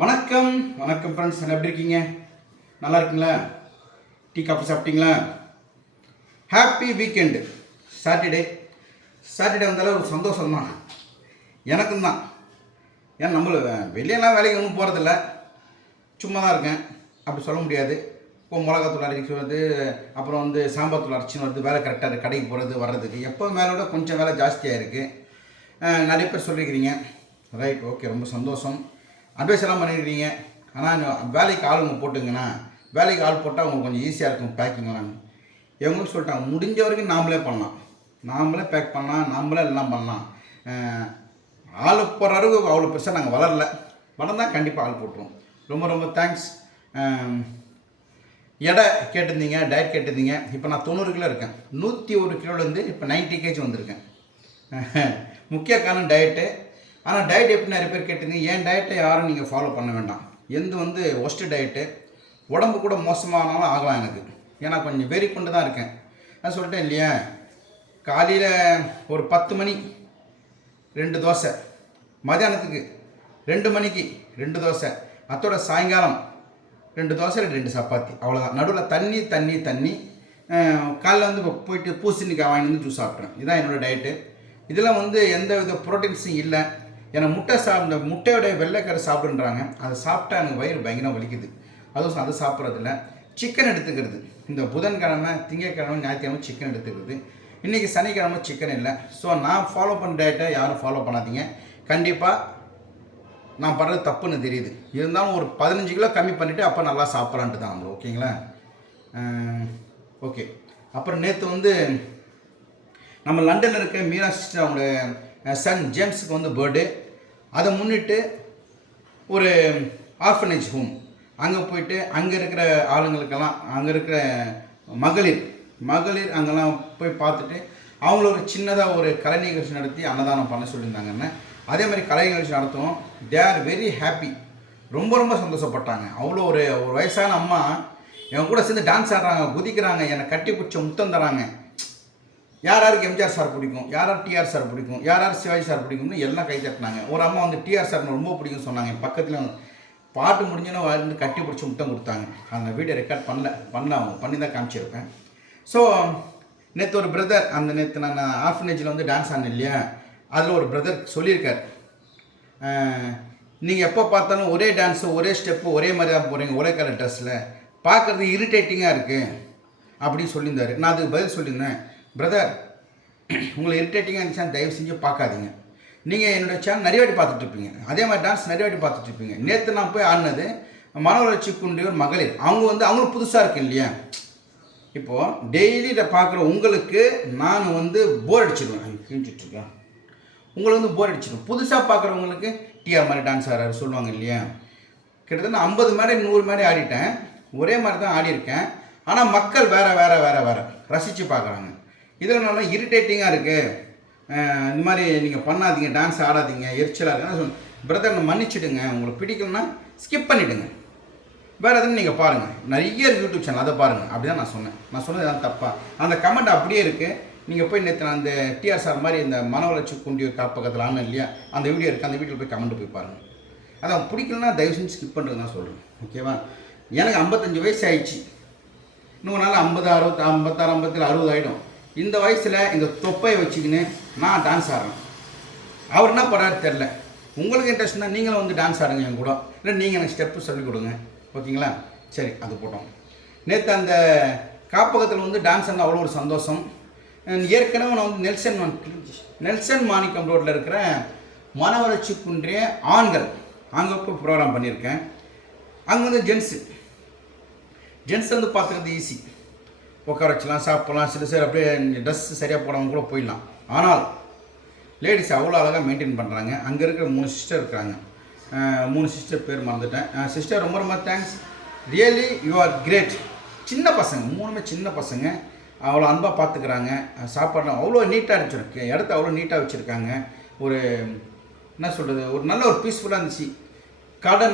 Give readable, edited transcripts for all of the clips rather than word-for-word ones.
வணக்கம் வணக்கம் ஃப்ரெண்ட்ஸ், என்ன எப்படி இருக்கீங்க? நல்லா இருக்கீங்களா? டீ காஃபி சாப்பிட்டீங்களா? Happy weekend. சாட்டர்டே வந்தாலும் ஒரு சந்தோஷம் தான், எனக்கும் தான். ஏன்னா வெளியெல்லாம் வேலைக்கு ஒன்றும் போகிறதில்ல, சும்மா தான் இருக்கேன். அப்படி சொல்ல முடியாது. இப்போ மிளகாத்தூள் அரைச்சி வருது, அப்புறம் சாம்பார் தூள் அரைச்சி வருது, வேலை கரெக்டாக இருக்குது. கடைக்கு போகிறது வர்றதுக்கு எப்போ மேலோட கொஞ்சம் வேலை ஜாஸ்தியாக இருக்குது. நிறைய பேர் சொல்லியிருக்கிறீங்க. ரைட், ஓகே, ரொம்ப சந்தோஷம். அட்வைஸ் எல்லாம் பண்ணியிருக்கீங்க. ஆனால் வேலைக்கு ஆளுங்க போட்டுங்கண்ணா, வேலைக்கு ஆள் போட்டால் உங்களுக்கு கொஞ்சம் ஈஸியாக இருக்கும் பேக்கிங்லாம். எவங்களுக்கு சொல்லிட்டாங்க, முடிஞ்ச வரைக்கும் நாமளே பண்ணலாம், நாமளே பேக் பண்ணலாம், நாமளே எல்லாம் பண்ணலாம். ஆள் போடுற அளவுக்கு அவ்வளோ பெருசாக நாங்கள் வளர்ந்தால் கண்டிப்பாக ஆள் போட்டுருவோம். ரொம்ப ரொம்ப தேங்க்ஸ். எடை கேட்டிருந்தீங்க, டயட் கேட்டிருந்தீங்க. இப்போ நான் 90 கிலோ இருக்கேன். 101 கிலோலேருந்து இப்போ 90 kg வந்திருக்கேன். முக்கிய காரணம் டயட்டு. ஆனால் டயட் எப்படி நிறைய பேர் கேட்டிருந்தீங்க. ஏன் டயட்டை யாரும் நீங்கள் ஃபாலோ பண்ண வேண்டாம். Worst diet. உடம்பு கூட மோசமானாலும் ஆகலாம் எனக்கு. ஏன்னா கொஞ்சம் வெறி கொண்டு தான் இருக்கேன். நான் சொல்லிட்டேன் இல்லையா, காலையில் ஒரு 10 மணி 2 தோசை, மதியானத்துக்கு 2 மணிக்கு 2 தோசை, அத்தோட சாயங்காலம் 2 தோசை 2 சப்பாத்தி, அவ்வளோதான். நடுவில் தண்ணி. காலையில் போயிட்டு பூசணிக்காய் வாங்கி ஜூஸ் சாப்பிட்றேன். இதுதான் என்னோடய டயட்டு. இதில் எந்த வித ப்ரோட்டீன்ஸும் இல்லை. ஏன்னா முட்டையோட வெள்ளைக்கரை சாப்பிடுன்றாங்க. அதை சாப்பிட்டா எனக்கு வயிறு பயங்கரம் வலிக்குது. அதுவும் அது சாப்பிட்றதில்ல. சிக்கன் எடுத்துக்கிறது. இந்த புதன்கிழமை, திங்கட்கிழமை, ஞாயிற்றுக்கிழமை சிக்கன் எடுத்துக்கிறது. இன்றைக்கி சனிக்கிழமை சிக்கன் இல்லை. ஸோ நான் ஃபாலோ பண்ண டயட்டை யாரும் ஃபாலோ பண்ணாதீங்க. கண்டிப்பாக நான் பண்ணுறது தப்புன்னு தெரியுது. இருந்தாலும் ஒரு 15 கிலோ கம்மி பண்ணிவிட்டு அப்போ நல்லா சாப்பிட்லான்ட்டு தான் வந்து. ஓகேங்களா? ஓகே. அப்புறம் நேற்று நம்ம லண்டனில் இருக்க மீரா சிஸ்டர் அவங்களோட சன் ஜேம்ஸுக்கு பர்த்டே. அதை முன்னிட்டு ஒரு ஆர்ஃபனேஜ் ஹோம் அங்கே போயிட்டு அங்கே இருக்கிற ஆளுங்களுக்கெல்லாம், அங்கே இருக்கிற மகளிர் அங்கெல்லாம் போய் பார்த்துட்டு அவங்கள ஒரு சின்னதாக ஒரு கலை நிகழ்ச்சி நடத்தி அன்னதானம் பண்ண சொல்லியிருந்தாங்கன்னு. அதே மாதிரி கலை நிகழ்ச்சி நடத்துவோம். They are very happy. ரொம்ப ரொம்ப சந்தோஷப்பட்டாங்க. அவ்வளோ ஒரு வயசான அம்மா என் கூட சேர்ந்து டான்ஸ் ஆடுறாங்க, குதிக்கிறாங்க, என்னை கட்டி பிடிச்ச முத்தம் தராங்க. யாருக்கு எம்ஜிஆர் சார் பிடிக்கும், யார் டிஆர் சார் பிடிக்கும், யார் சிவாஜி சார் பிடிக்கும்னு எல்லாம் கை தட்டினாங்க. ஒரு அம்மா டிஆர் சார் ரொம்ப பிடிக்கும்னு சொன்னாங்க. என் பக்கத்தில் பாட்டு முடிஞ்சோன்னு கட்டி பிடிச்சி முத்தம் கொடுத்தாங்க. அந்த வீடியோ ரெக்கார்ட் அவங்க பண்ணி தான் காமிச்சிருப்பேன். ஸோ நேற்று ஒரு பிரதர், நேற்று நான் ஆர்ஃபனேஜில் டான்ஸ் ஆனேன் இல்லையா, அதில் ஒரு பிரதர் சொல்லியிருக்கார், நீங்கள் எப்போ பார்த்தாலும் ஒரே டான்ஸு, ஒரே ஸ்டெப்பு, ஒரே மாதிரி தான் போகிறீங்க, ஒரே கலர் ட்ரெஸ்ஸில், பார்க்குறது இரிட்டேட்டிங்காக இருக்குது அப்படின்னு சொல்லியிருந்தார். நான் அதுக்கு பதில் சொல்லியிருந்தேன், பிரதர், உங்களை இரிட்டேட்டிங்காக இருந்துச்சுன்னா தயவு செஞ்சு பார்க்காதீங்க. நீங்கள் என்னோடய சேனல் நிறைய வாட்டி பார்த்துட்ருப்பீங்க, அதே மாதிரி டான்ஸ் நிறைய வாட்டி பார்த்துட்ருப்பீங்க. நேற்று நான் போய் ஆடினது மன வளர்ச்சி குன்றியோர் மகளிர். அவங்களும் புதுசாக இருக்கு இல்லையா. இப்போது டெய்லி இதை பார்க்குற உங்களுக்கு நான் போர் அடிச்சிடுவேன். கிழிச்சிட்ருக்கேன். உங்களை போர் அடிச்சிடுவேன். புதுசாக பார்க்குறவங்களுக்கு டிஆர் மாதிரி டான்ஸ் ஆடுறாரு சொல்லுவாங்க இல்லையா. கிட்டத்தட்ட 50 மேடை 100 மேடை ஆடிட்டேன். ஒரே மாதிரி தான் ஆடியிருக்கேன். ஆனால் மக்கள் வேறு ரசித்து பார்க்குறாங்க. இதில் நல்லா இரிட்டேட்டிங்காக இருக்குது, இந்த மாதிரி நீங்கள் பண்ணாதீங்க, டான்ஸ் ஆடாதீங்க, எரிச்சலாக இருக்குன்னு பிரதர் மன்னிச்சிடுங்க. உங்களுக்கு பிடிக்கலன்னா ஸ்கிப் பண்ணிவிடுங்க, வேறு எதுவும் நீங்கள் பாருங்கள். நிறைய யூடியூப் சேனல், அதை பாருங்கள். அப்படி தான் நான் சொன்னது எதாவது தப்பா? அந்த கமெண்ட் அப்படியே இருக்குது. நீங்கள் போய் நேற்று அந்த டிஆர் சார் மாதிரி இந்த மன வளர்ச்சி குன்றியோர் காப்பகத்தில் ஆனேன் இல்லையா, அந்த வீடியோ இருக்குது. அந்த வீடியோவில் போய் கமெண்ட் போய் பாருங்கள். அதான் பிடிக்கலன்னா தயவு செஞ்சு ஸ்கிப் பண்ணுறது தான் சொல்கிறேன். ஓகேவா? எனக்கு 55 வயசு ஆயிடுச்சு. இன்னும் நாள் 50, 60, 56, 57, 60 ஆகிடும். இந்த வயசில் இந்த தொப்பையை வச்சுக்கின்னு நான் டான்ஸ் ஆடுறேன். அவர் என்ன பண்ணுறாரு தெரில. உங்களுக்கு இன்ட்ரெஸ்ட் தான் நீங்களும் டான்ஸ் ஆடுங்க என் கூட, இல்லை நீங்கள் எனக்கு ஸ்டெப்பு சொல்லிக் கொடுங்க. ஓகேங்களா? சரி, அது போட்டோம். நேற்று அந்த காப்பகத்தில் டான்ஸ் ஆடின அவ்வளோ ஒரு சந்தோஷம். ஏற்கனவே நான் நெல்சன் மாணிக்கம் ரோட்டில் இருக்கிற மன வளர்ச்சி குன்றிய ஆண்கள் அங்கே போய் ப்ரோக்ராம் பண்ணியிருக்கேன். அங்கே ஜென்ஸ் பார்த்துக்கிறது ஈஸி, உட்கார வச்சலாம், சாப்பிட்லாம், சில பேர் அப்படியே ட்ரெஸ் சரியாக போடாமல் கூட போயிடலாம். ஆனால் லேடிஸ் அவ்வளோ அழகாக மெயின்டைன் பண்ணுறாங்க. அங்கே இருக்கிற 3 சிஸ்டர் இருக்கிறாங்க. 3 சிஸ்டர் பேர் மறந்துட்டேன். சிஸ்டர் ரொம்ப ரொம்ப thanks. Really you are great. சின்ன பசங்க, 3மே சின்ன பசங்க, அவ்வளோ அன்பாக பார்த்துக்கிறாங்க. சாப்பாடுலாம் அவ்வளோ நீட்டாக வச்சுருக்கு, இடத்த அவ்வளோ நீட்டாக வச்சுருக்காங்க. ஒரு என்ன சொல்கிறது, ஒரு நல்ல ஒரு பீஸ்ஃபுல்லாக இருந்துச்சு.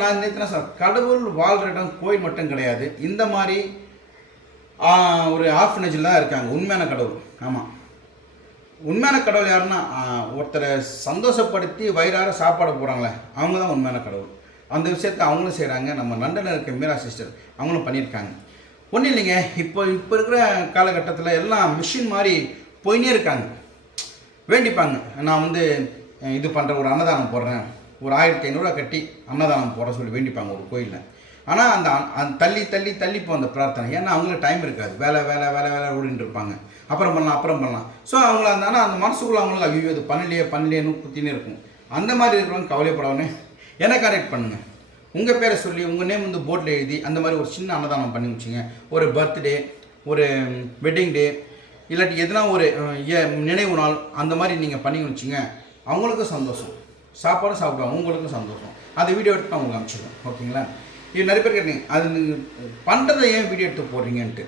நான் நேற்று சார், கடவுள் வாழ்கிற இடம் கோயில் மட்டும் கிடையாது, இந்த மாதிரி ஒரு ஆர்ஃபனேஜில் தான் இருக்காங்க உண்மையான கடவுள். ஆமாம், உண்மையான கடவுள் யாருன்னா ஒருத்தரை சந்தோஷப்படுத்தி வயிறார சாப்பாடு போகிறாங்களே அவங்க தான் உண்மையான கடவுள். அந்த விஷயத்தை அவங்களும் செய்கிறாங்க. நம்ம லண்டனில் இருக்க மீரா சிஸ்டர் அவங்களும் பண்ணியிருக்காங்க. ஒன்றும் இல்லைங்க, இப்போ இருக்கிற காலகட்டத்தில் எல்லாம் மிஷின் மாதிரி போயினே இருக்காங்க. வேண்டிப்பாங்க, நான் வந்து இது பண்ணுற ஒரு அன்னதானம் போடுறேன், ஒரு 1500 கட்டி அன்னதானம் போட சொல்லி வேண்டிப்பாங்க ஒரு கோயிலில். ஆனால் அந்த தள்ளி இப்போ அந்த பிரார்த்தனை, ஏன்னா அவங்களுக்கு டைம் இருக்காது, வேலை வேலை வேலை வேலை ஓடிட்டு இருப்பாங்க. அப்புறம் பண்ணலாம். ஸோ அவங்கள அந்த மனசுக்குள்ளே அவங்களுக்கு ஐயோ இது பண்ணலையேன்னு குத்தினே இருக்கும். அந்த மாதிரி இருக்கிறவங்க கவலைப்படவுன்னு என்ன கான்டாக்ட் பண்ணுங்க. உங்கள் பேரை சொல்லி உங்கள் நேம் வந்து போர்டில் எழுதி அந்த மாதிரி ஒரு சின்ன அன்னதானம் பண்ணி வச்சுங்க. ஒரு பர்த்டே, ஒரு வெட்டிங் டே, இல்லாட்டி எதுனா ஒரு நினைவு நாள் அந்த மாதிரி நீங்கள் பண்ணி வச்சுங்க. அவங்களுக்கும் சந்தோஷம், சாப்பாடும் சாப்பிடுவாங்க, உங்களுக்கும் சந்தோஷம். அந்த வீடியோ எடுத்து அவங்களுக்கு அனுப்பிச்சிடுவோம். ஓகேங்களா? இது நிறைய பேர் கேட்டீங்க, அது நீங்கள் பண்ணுறதை ஏன் வீடியோ எடுத்து போடுறீங்கன்ட்டு.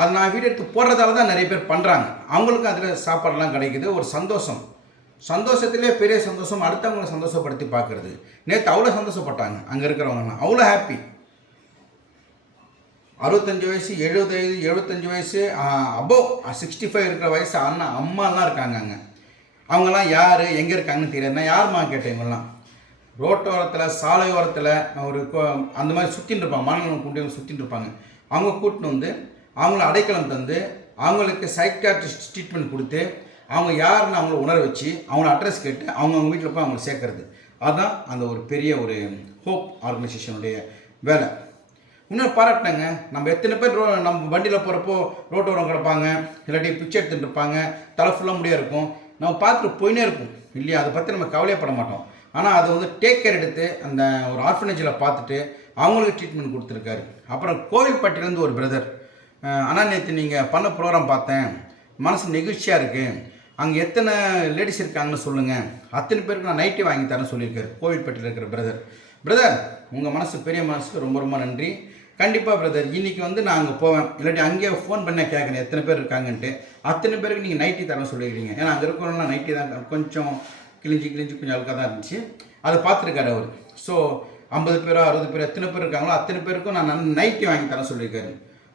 அது நான் வீடியோ எடுத்து போடுறதால தான் நிறைய பேர் பண்ணுறாங்க. அவங்களுக்கும் அதில் சாப்பாடெல்லாம் கிடைக்குது, ஒரு சந்தோஷத்திலே பெரிய சந்தோஷம் அடுத்தவங்களை சந்தோஷப்படுத்தி பார்க்குறது. நேற்று அவ்வளோ சந்தோஷப்பட்டாங்க அங்கே இருக்கிறவங்கலாம், அவ்வளோ ஹாப்பி. 65 வயசு, 75 வயசு, அபோவ் 65 இருக்கிற வயசு அண்ணா அம்மாலாம் இருக்காங்க அங்கே. அவங்கெல்லாம் யார், எங்கே இருக்காங்கன்னு தெரியாது. நான் யாருமா கேட்டேன். இவங்கெல்லாம் ரோட்டோரத்தில், சாலை ஓரத்தில் ஒரு அந்த மாதிரி சுற்றின்னு இருப்பாங்க, மாநிலம் கொண்டு சுற்றின்னு இருப்பாங்க. அவங்க கூட்டின்னு வந்து அவங்கள அடைக்கலம் தந்து அவங்களுக்கு சைக்காட்ரிஸ்ட் ட்ரீட்மெண்ட் கொடுத்து அவங்க யாருன்னு அவங்கள உணர வச்சு அவங்கள அட்ரஸ் கேட்டு அவங்க வீட்டில் போய் அவங்களை சேர்க்கறது. அதுதான் அந்த ஒரு பெரிய ஒரு ஹோப் ஆர்கனைசேஷனுடைய வேலை. இன்னும் பாராட்டினாங்க. நம்ம எத்தனை பேர் நம்ம வண்டியில் போகிறப்போ ரோட்டோரம் கிடப்பாங்க, இல்லாட்டி பிச்சை எடுத்துகிட்டு இருப்பாங்க, தலை ஃபுல்லாக முடியாக இருக்கும், நம்ம பார்த்துட்டு போயினே இருக்கும் இல்லையா? அதை பற்றி நம்ம கவலையப்பட மாட்டோம். ஆனால் அதை வந்து டேக் கேர் எடுத்து அந்த ஒரு ஆர்ஃபனேஜில் பார்த்துட்டு அவங்களுக்கு ட்ரீட்மெண்ட் கொடுத்துருக்காரு. அப்புறம் கோவில்பட்டியிலேருந்து ஒரு பிரதர், ஆனால் நேற்று நீங்கள் பண்ண ப்ரோக்ராம் பார்த்தேன், மனசு நெகிழ்ச்சியாக இருக்குது, அங்கே எத்தனை லேடிஸ் இருக்காங்கன்னு சொல்லுங்கள், அத்தனை பேருக்கு நான் நைட்டி வாங்கி தரேன்னு சொல்லியிருக்காரு கோவில்பட்டியில் இருக்கிற பிரதர். உங்கள் மனசு பெரிய மனசுக்கு ரொம்ப ரொம்ப நன்றி. கண்டிப்பாக பிரதர், இன்றைக்கி வந்து நான் அங்கே போவேன், இல்லாட்டி அங்கேயே ஃபோன் பண்ண கேட்குறேன் எத்தனை பேர் இருக்காங்கன்ட்டு. அத்தனை பேருக்கு நீங்கள் நைட்டி தரேன்னு சொல்லியிருக்கீங்க. ஏன்னா அங்கே இருக்கிறவங்களாம் நைட்டி தான் கொஞ்சம் கிழிஞ்சி கொஞ்சம் அழுக்காக தான் இருந்துச்சு. அதை பார்த்துருக்காரு அவர். ஸோ 50 பேரோ 60 பேர் எத்தனை பேர் இருக்காங்களோ அத்தனை பேருக்கும் நான் நைட்டி வாங்கி தரேன் சொல்லியிருக்காரு.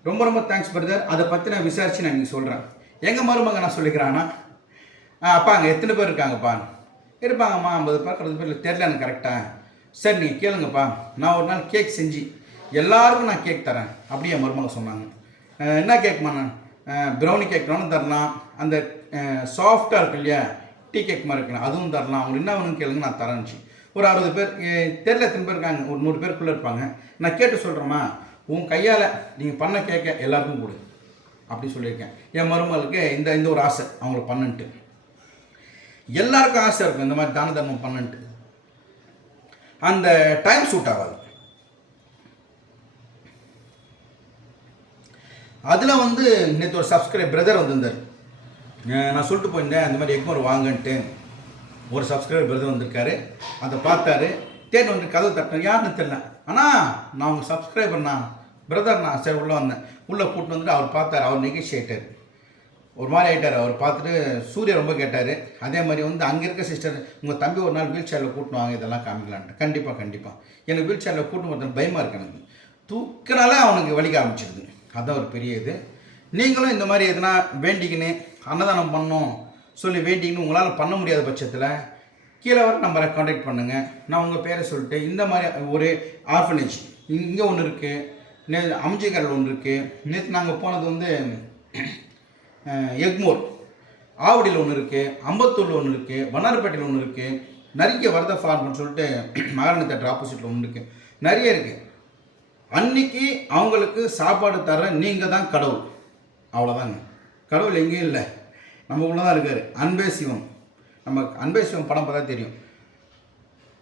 ரொம்ப ரொம்ப தேங்க்ஸ் பிரதர். அதை பற்றி நான் விசாரித்து நான் நீங்கள் சொல்கிறேன். எங்கள் மருமக நான் சொல்லிக்கிறேன்னா, அப்பா அங்கே எத்தனை பேர் இருக்காங்கப்பா? இருப்பாங்கம்மா 50 பேர் 60 பேர் தெரில எனக்கு கரெக்டாக. சரி நீங்கள் கேளுங்கப்பா, நான் ஒரு நாள் கேக் செஞ்சு எல்லாருக்கும் நான் கேக் தரேன் அப்படி என் மருமக சொன்னாங்க. என்ன கேக்மா? நான் ப்ரௌனி கேக் வேணும் தரலாம், அந்த சாஃப்டாக இருக்கு இல்லையா டீ கேக் மாதிரி இருக்கலாம் அதுவும் தரலாம், அவங்களுக்கு என்ன வேணும்னு கேளுங்க நான் தரேன்னுச்சு. ஒரு 60 பேர் தெரில எத்தனை பேர் இருக்காங்க, ஒரு 100 பேருக்குள்ளே இருப்பாங்க. நான் கேட்டு சொல்கிறேம்மா, உன் கையால் நீங்கள் பண்ண கேட்க எல்லாருக்கும் கொடு அப்படி சொல்லியிருக்கேன். என் மருமகளுக்கு இந்த ஒரு ஆசை அவங்களுக்கு பண்ணுன்ட்டு. எல்லாருக்கும் ஆசை இருக்கும் இந்த மாதிரி தான தர்மம் பண்ணுன்ட்டு. அந்த டைம் சூட் ஆகாது. அதில் வந்து நேற்று ஒரு சப்ஸ்கிரைப் பிரதர் வந்திருந்தார். நான் சொல்லிட்டு போயிருந்தேன் இந்த மாதிரி எக்மோர் வாங்கன்ட்டு. ஒரு சப்ஸ்கிரைபர் பிரதர் வந்திருக்காரு, அதை பார்த்தாரு, தேடி வந்து கதவு தட்டினார், யாருன்னு தெரியல. ஆனால் நான் உங்கள் சப்ஸ்கிரைபர்ண்ணா பிரதர்ண்ணா. சரி உள்ளே வந்தேன். உள்ளே கூப்பிட்டு வந்துட்டு அவர் பார்த்தார், அவர் நெகிழ்ச்சி ஆகிட்டார், ஒரு மாதிரி ஆகிட்டார். அவர் பார்த்துட்டு சூர்யா ரொம்ப கேட்டார். அதே மாதிரி வந்து அங்கே இருக்க சிஸ்டர், உங்கள் தம்பி ஒரு நாள் வீல் சேரில் கூட்டின்னு வாங்க இதெல்லாம் காமிக்கலான்ட்டு. கண்டிப்பாக எனக்கு வீல் சேரில் கூட்டின்னு வரது பயமாக இருக்கு. எனக்கு தூக்கினாலே அவனுக்கு வலிக்க ஆரம்பிச்சிடுது. அதுதான் ஒரு பெரிய இது. நீங்களும் இந்த மாதிரி எதுனா வேண்டிக்கின்னு அன்னதானம் பண்ணணும் சொல்லி வேண்டிக்கின்னு உங்களால் பண்ண முடியாத பட்சத்தில் கீழே வர நம்பரை கான்டாக்ட் பண்ணுங்கள். நான் உங்கள் பேரை சொல்லிட்டு இந்த மாதிரி ஒரு ஆர்ஃபனேஜ் இங்கே ஒன்று இருக்குது, அம்ஜிகரில் ஒன்று இருக்குது. நேற்று நாங்கள் போனது வந்து எக்மோர், ஆவடியில் ஒன்று இருக்குது, அம்பத்தூரில் ஒன்று இருக்குது, வண்ணாரப்பேட்டையில் ஒன்று இருக்குது, நிறைய வரத ஃபார்ம்னு சொல்லிட்டு மகாராணி தேட்டர் ஆப்போசிட்டில் ஒன்று இருக்குது, நிறைய இருக்குது. அன்னைக்கு அவங்களுக்கு சாப்பாடு தர நீங்கள் தான் கடவுள், அவ்வளோதாங்க. கடவுள் எங்கேயும் இல்லை, நம்ம உள்ள தான் இருக்கார். அன்பே சிவம், நம்ம அன்பே சிவம் படம் பார்த்தா தெரியும்.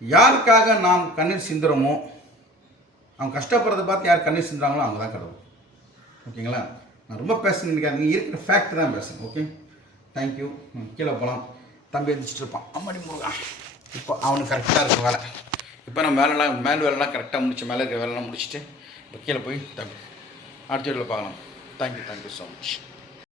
யாருக்காக நாம் கண்ணீர் சிந்துறோமோ, அவங்க கஷ்டப்படுறதை பார்த்து யார் கண்ணீர் சிந்துறாங்களோ அவங்க தான் கடவுள். ஓகேங்களா? நான் ரொம்ப பேச நினைக்காதீங்க, இருக்கிற ஃபேக்ட் தான் பேசுகிறேன். Okay, thank you. கீழே போகலாம். தம்பி எழுந்திரிச்சிட்டு இருப்பான், அம்மாடி முருகா. இப்போ அவனுக்கு கரெக்டாக இருக்கும் வேலை. இப்போ நம்ம வேலைலாம் கரெக்டாக முடிச்சு, மேலே இருக்கிற வேலைலாம் முடிச்சுட்டு இப்போ கீழே போய் தம்பி அடுத்த வீட்டில் பார்க்கலாம். Thank you so much.